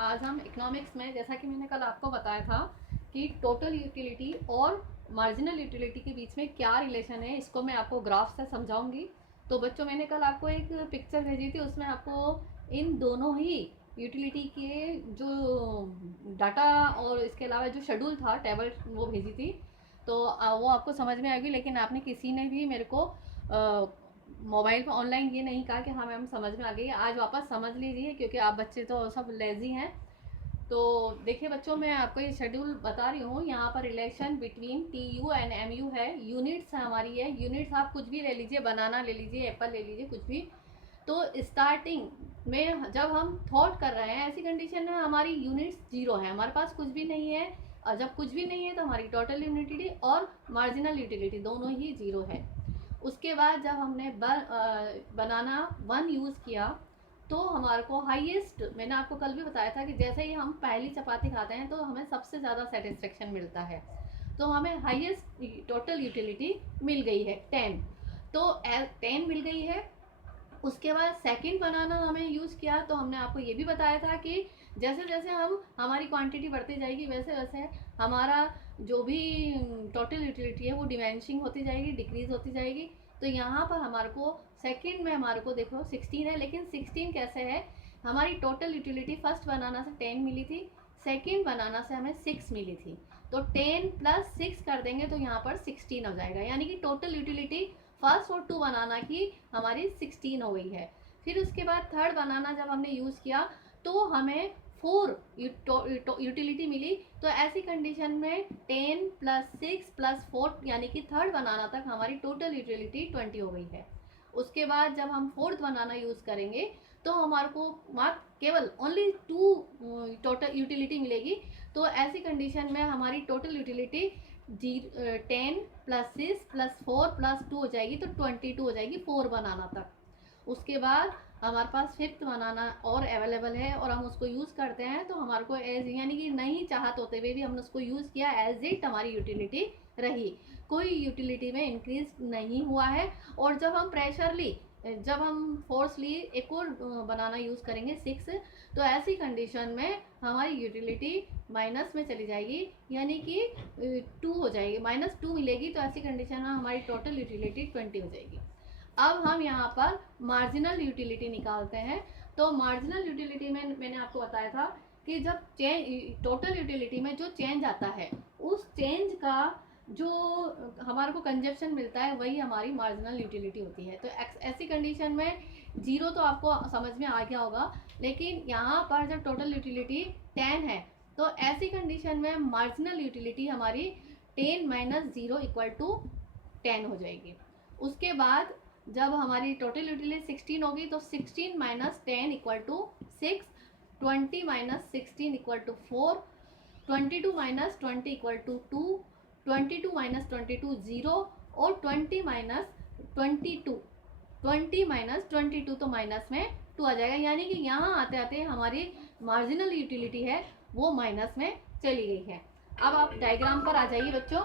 आज हम इकोनॉमिक्स में, जैसा कि मैंने कल आपको बताया था कि टोटल यूटिलिटी और मार्जिनल यूटिलिटी के बीच में क्या रिलेशन है, इसको मैं आपको ग्राफ से समझाऊंगी। तो बच्चों, मैंने कल आपको एक पिक्चर भेजी थी, उसमें आपको इन दोनों ही यूटिलिटी के जो डाटा और इसके अलावा जो शेड्यूल था, टेबल वो भेजी थी। तो वो आपको समझ में आ गई, लेकिन आपने किसी ने भी मेरे को मोबाइल पर ऑनलाइन ये नहीं कहा कि हाँ मैम समझ में आ गई। आज वापस समझ लीजिए, क्योंकि आप बच्चे तो सब लेजी हैं। तो देखिए बच्चों, मैं आपको ये शेड्यूल बता रही हूँ। यहाँ पर relation between T U and M U है। यूनिट्स हमारी है, यूनिट्स आप कुछ भी ले लीजिए, बनाना ले लीजिए, एप्पल ले लीजिए, कुछ भी। तो स्टार्टिंग में जब हम थॉट कर रहे हैं, ऐसी कंडीशन में हमारी यूनिट्स जीरो है, हमारे पास कुछ भी नहीं है। और जब कुछ भी नहीं है तो हमारी टोटल यूटिलिटी और मार्जिनल यूटिलिटी दोनों ही जीरो है। उसके बाद जब हमने बनाना वन यूज़ किया, तो हमारे को हाईएस्ट, मैंने आपको कल भी बताया था कि जैसे ही हम पहली चपाती खाते हैं तो हमें सबसे ज़्यादा सेटिस्फेक्शन मिलता है। तो हमें हाईएस्ट टोटल यूटिलिटी मिल गई है 10। तो 10 मिल गई है। उसके बाद सेकंड बनाना हमें यूज़ किया, तो हमने आपको ये भी बताया था कि जैसे जैसे हम हमारी क्वांटिटी बढ़ती जाएगी, वैसे वैसे हमारा जो भी टोटल यूटिलिटी है वो डिमेंशिंग होती जाएगी, डिक्रीज होती जाएगी। तो यहाँ पर हमारे को सेकंड में हमारे को देखो 16 है, लेकिन 16 कैसे है, हमारी टोटल यूटिलिटी फर्स्ट बनाना से 10 मिली थी, सेकंड बनाना से हमें 6 मिली थी। तो 10 + 6 कर देंगे तो यहाँ पर 16 हो जाएगा, यानी कि टोटल यूटिलिटी फर्स्ट और 2 बनाना की हमारी 16 हो गई है। फिर उसके बाद थर्ड बनाना जब हमने यूज़ किया तो हमें 4 यूटिलिटी मिली। तो ऐसी कंडीशन में 10 + 6 + 4 यानी कि थर्ड बनाना तक हमारी टोटल यूटिलिटी 20 हो गई है। उसके बाद जब हम फोर्थ बनाना यूज़ करेंगे तो हमारे को मात्र केवल ओनली 2 टोटल यूटिलिटी मिलेगी। तो ऐसी कंडीशन में हमारी टोटल यूटिलिटी 10 + 6 + 4 + 2 हो जाएगी, तो 22 हो जाएगी 4 बनाना तक। उसके बाद हमारे पास फिफ्थ बनाना और अवेलेबल है और हम उसको यूज़ करते हैं, तो हमारे को एज, यानी कि नहीं चाहत होते हुए भी हमने उसको यूज़ किया, एज इट हमारी यूटिलिटी रही, कोई यूटिलिटी में इंक्रीज नहीं हुआ है। और जब हम प्रेशरली, जब हम फोर्सली एक और बनाना यूज़ करेंगे 6, तो ऐसी कंडीशन में हमारी यूटिलिटी माइनस में चली जाएगी, यानी कि 2 हो जाएगी, -2 मिलेगी। तो ऐसी कंडीशन में हमारी टोटल यूटिलिटी 20 हो जाएगी। अब हम यहाँ पर मार्जिनल यूटिलिटी निकालते हैं। तो मार्जिनल यूटिलिटी में मैंने आपको बताया था कि जब चेंज, टोटल यूटिलिटी में जो चेंज आता है, उस चेंज का जो हमारे को कंजप्शन मिलता है वही हमारी मार्जिनल यूटिलिटी होती है। तो ऐसी कंडीशन में जीरो तो आपको समझ में आ गया होगा, लेकिन यहाँ पर जब टोटल यूटिलिटी 10 है, तो ऐसी कंडीशन में मार्जिनल यूटिलिटी हमारी 10 - 0 = 10 हो जाएगी। उसके बाद जब हमारी टोटल यूटिलिटी 16 होगी, तो 16 - 10 = 6, 20 - 16 = 4, 22 - 20 = 2, 22 - 22 0, और 20 - 22, 20 - 22 तो माइनस में 2 आ जाएगा, यानी कि यहाँ आते आते हमारी मार्जिनल यूटिलिटी है वो माइनस में चली गई है। अब आप डायग्राम पर आ जाइए बच्चों।